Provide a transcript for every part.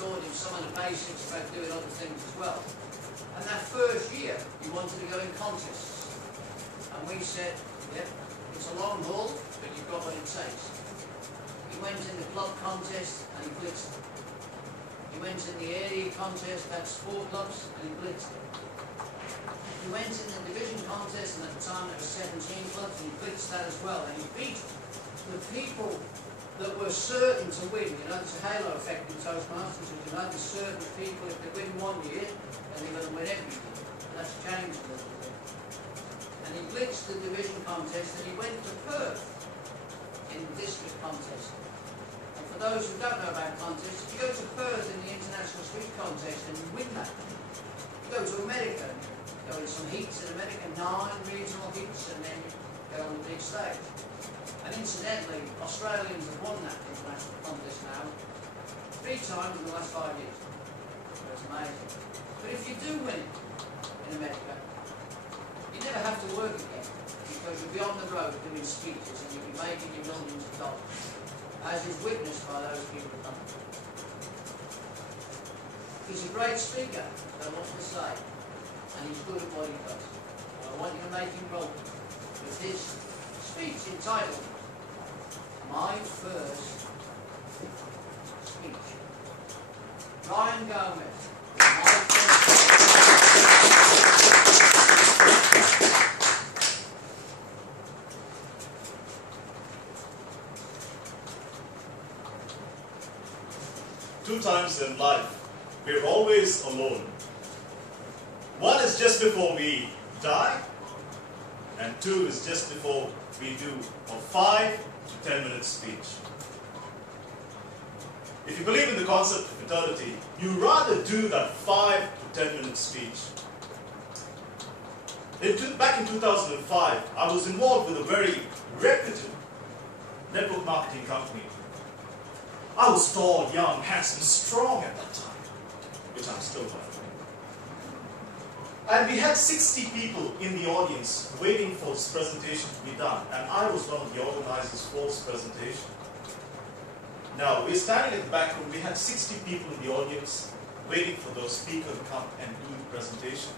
taught him some of the basics about doing other things as well. And that first year, he wanted to go in contests. And we said, yeah, it's a long haul, but you've got what it takes. He went in the club contest and he blitzed it. He went in the area contest, that's 4 clubs, and he blitzed it. He went in the division contest, and at the time there were 17 clubs, and he blitzed that as well. And he beat the people that were certain to win. You know, there's a halo effect in Toastmasters. You know, there's certain people, if they win one year, then they're going to win everything. And that's changed a little bit. And he blitzed the division contest, and he went to Perth in the district contest. And for those who don't know about contests, if you go to Perth in the international street contest and you win that, you go to America, you go in some heats in America, 9 regional heats, and then you go on the big stage. And incidentally, Australians have won that international contest now 3 times in the last 5 years. So it's amazing. But if you do win in America, you never have to work again, because you'll be on the road doing speeches and you'll be making your millions of dollars, as is witnessed by those people who come. He's a great speaker, don't want to say, and he's good at what he does. And I want you to make him roll with his speech entitled My First Speech. Ryan Gomez. My first 2 times in life, we're always alone. One is just before we die, and 2 is just before we do a 5 to 10 minute speech. If you believe in the concept of eternity, you rather do that 5 to 10 minute speech. Back in 2005, I was involved with a very reputed network marketing company. I was tall, young, handsome, strong at that time, which I'm still not. And we had 60 people in the audience waiting for this presentation to be done, and I was one of the organizers for this presentation. Now, we're standing at the back room, we had 60 people in the audience waiting for the speaker to come and do the presentation.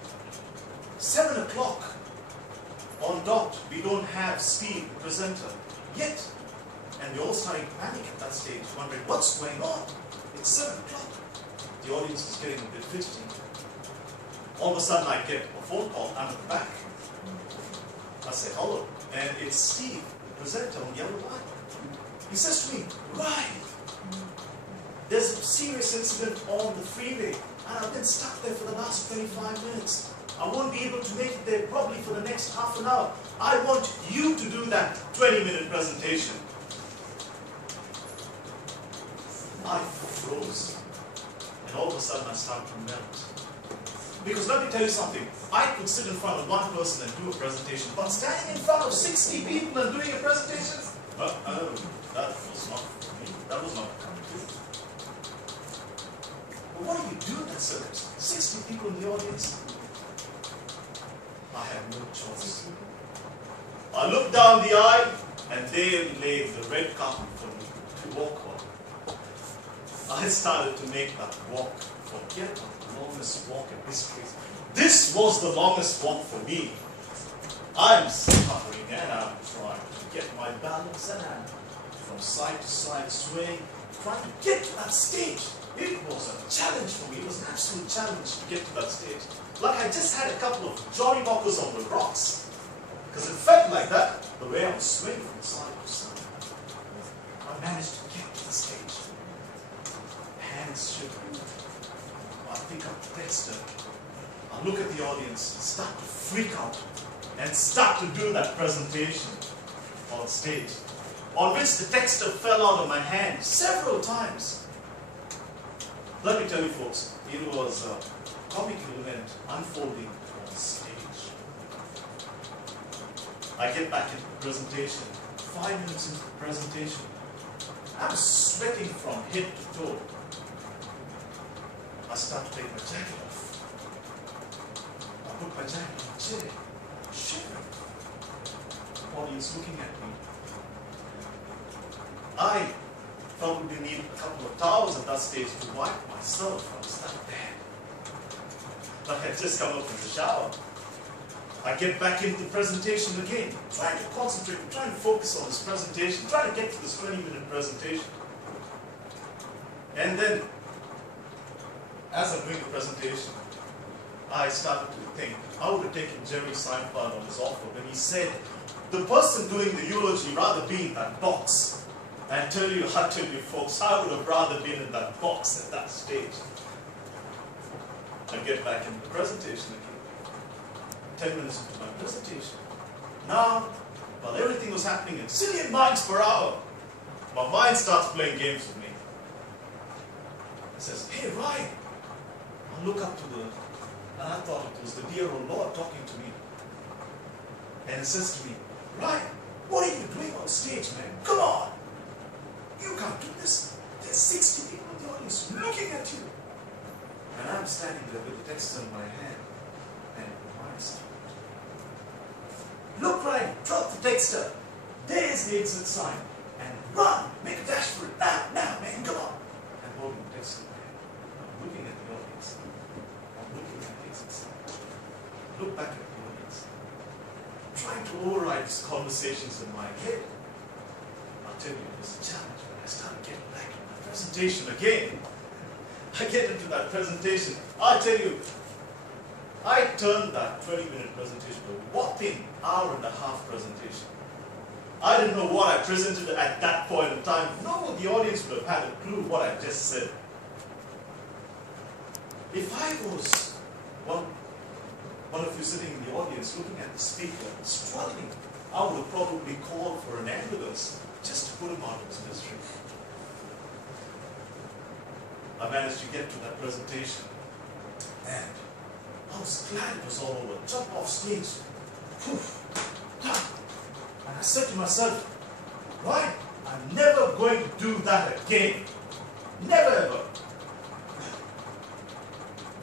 7 o'clock on dot, we don't have Steve, the presenter, yet. And we're all starting to panic at that stage, wondering what's going on. It's 7 o'clock. The audience is getting a bit fidgety. All of a sudden I get a phone call, I'm at the back. I say hello, and it's Steve, the presenter on the other line. He says to me, Ryan, there's a serious incident on the freeway, and I've been stuck there for the last 25 minutes. I won't be able to make it there probably for the next half an hour. I want you to do that 20-minute presentation. I froze, and all of a sudden I started to melt. Because let me tell you something, I could sit in front of one person and do a presentation, but standing in front of 60 people and doing a presentation, that was not for me. That was not coming to me. But what do you do in that circumstance? 60 people in the audience? I had no choice. I looked down the aisle, and there lay the red carpet for me to walk on. I started to make that walk. Forget about the longest walk in history. This was the longest walk for me. I'm stuttering and I'm trying to get my balance, and I'm from side to side swaying, trying to get to that stage. It was a challenge for me. It was an absolute challenge to get to that stage. Like I just had a couple of Johnny Walkers on the rocks. Because it felt like that, the way I was swaying from side to side. I managed to get to the stage. Hands shivering. I pick up the texter. I look at the audience, start to freak out, and start to do that presentation on stage, on which the texter fell out of my hand several times. Let me tell you folks, it was a comical event unfolding on stage. I get back into the presentation, 5 minutes into the presentation, I'm sweating from head to toe. I start to take my jacket off. I put my jacket on the chair, shivering. The audience looking at me. I probably need a couple of towels at that stage to wipe myself. I was that bad. But I had just come up from the shower. I get back into the presentation again, trying to concentrate, trying to focus on this presentation, trying to get to this 20-minute presentation. And then, as I'm doing the presentation, I started to think, I would have taken Jerry Seinfeld on his offer when he said, the person doing the eulogy rather be in that box. And I tell you folks, I would have rather been in that box at that stage. I get back into the presentation again. 10 minutes into my presentation. Now, while everything was happening at a zillion miles per hour, my mind starts playing games with me. It says, hey Ryan, I look up to the, and I thought it was the dear old Lord talking to me. And it says to me, Ryan, what are you doing on stage, man? Come on! You can't do this. There's 60 people in the audience looking at you. And I'm standing there with the text in my hand. And my mind started. Look, Ryan, drop the texter. There's the exit sign. And run! Make a dash for it. Now, man, come on! I'm holding the text in my hand. I'm looking at the audience. I'm looking at the exit sign. Look back at the audience. Trying to override these conversations in my head. I'll tell you, it was a challenge when I started getting back to my presentation again. I get into that presentation. I tell you, I turned that 20-minute presentation to a whopping hour-and-a-half presentation. I didn't know what I presented at that point in time. No, the audience would have had a clue what I just said. If I was one of you sitting in the audience looking at the speaker, struggling, I would have probably called for an ambulance just to put him out of his misery. I managed to get to that presentation, and I was glad it was all over. Jump off stage. And I said to myself, right, I'm never going to do that again. Never ever.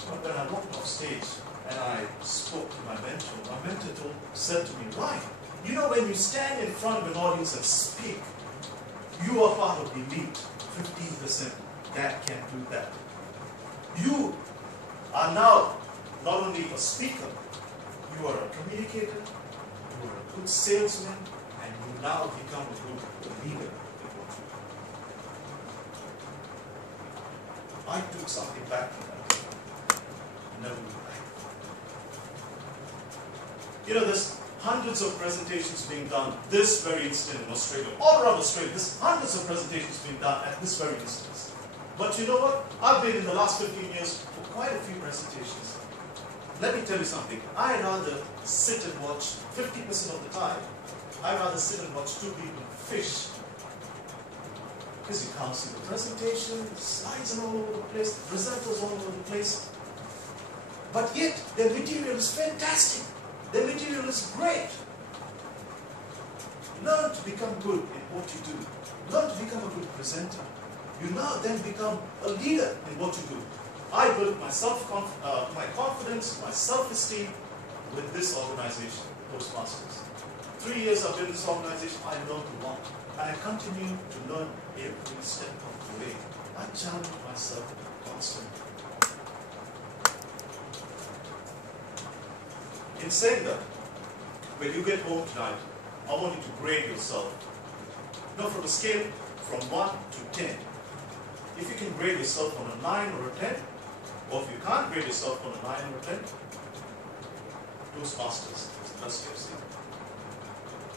But when I walked off stage and I spoke to my mentor said to me, Ryan, you know when you stand in front of an audience and speak, you are part of the elite, 15% that can do that. You are now not only a speaker, you are a communicator, you are a good salesman, and you now become a good leader in what you do. I took something back from that. Never looked back. You know, there's hundreds of presentations being done this very instant in Australia, all around Australia. There's hundreds of presentations being done at this very instance. But you know what? I've been in the last 15 years for quite a few presentations. Let me tell you something. I'd rather sit and watch 50% of the time. I'd rather sit and watch two people fish. Because you can't see the presentation, the slides are all over the place, the presenters all over the place. But yet, their material is fantastic. Their material is great. Learn to become good in what you do. Learn to become a good presenter. You now then become a leader in what you do. I built my confidence, my self-esteem with this organization, Toastmasters. 3 years I've been in this organization, I learned a lot. And I continue to learn every step of the way. I challenge myself constantly. In saying that, when you get home tonight, I want you to grade yourself. Now from a scale from 1 to 10. If you can grade yourself on a 9 or a 10, or if you can't grade yourself on a 9 or a 10, Toastmasters is the best you've seen.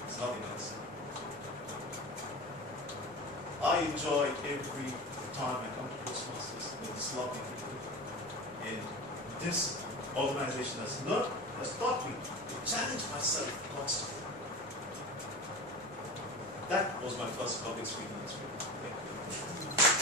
It's nothing else. I enjoy every time I come to Toastmasters with this lovely people. And this organization has taught me to challenge myself constantly. That was my first public speaking experience. Thank you.